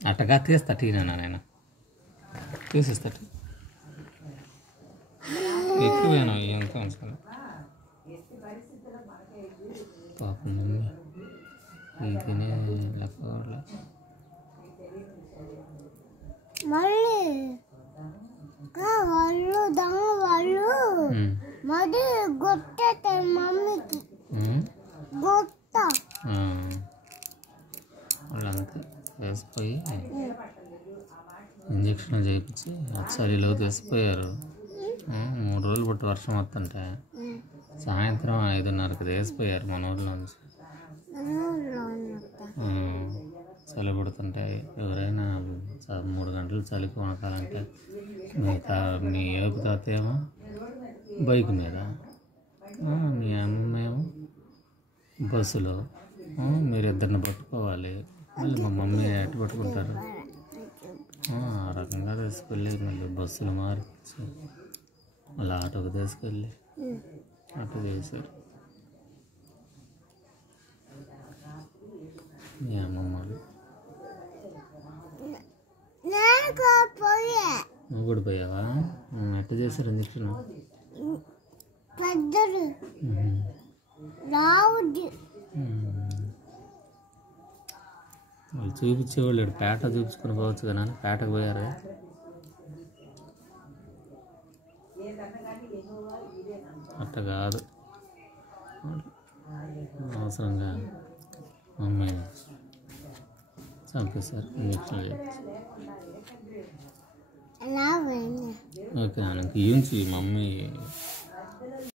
అట్టగా తీస్తా టీనా నాయన తీసేస్తా ఎక్కువేనా ఎంత అవసరం పాపం మమ్మీ తినే లెక్క వాళ్ళు దొంగ వాళ్ళు మరి గొట్టేస్తారు మమ్మీకి గొట్ట వాళ్ళంతా వేసిపోయి ఇంజక్షన్ చేయించి చలిలో తీసిపోయారు. 3 రోజులు పుట్టి వర్షం వస్తుంటే సాయంత్రం 5:30కి వేసిపోయారు మన ఊళ్ళో నుంచి. చలి పుడుతుంటే ఎవరైనా 3 గంటలు చలికి వణకాలంటే మీ ఏపు తాత ఏమో బైక్ మీద, మీ అమ్మేమో బస్సులో, మీరు ఇద్దరిని పట్టుకోవాలి. మళ్ళీ మా మమ్మీ ఎట్టు పట్టుకుంటారు. ఆ రకంగా తీసుకెళ్ళి మళ్ళీ బస్సులు మార్చి మళ్ళీ ఆటోకి తీసుకెళ్ళి అటు చేశారు మీ అమ్మమ్మలు. నువ్వు కూడా పోయావా? ఎట్ట చేశారు ఇంజక్షన్? వాళ్ళు చూపించేవాళ్ళు పేట చూపించుకొని పోవచ్చు కదా. పేటకు పోయారు. అట్ట కాదు, అవసరంగా మమ్మీ చంపేశారు ఇంజక్షన్ చేసి. ఓకే ఇంక మమ్మీ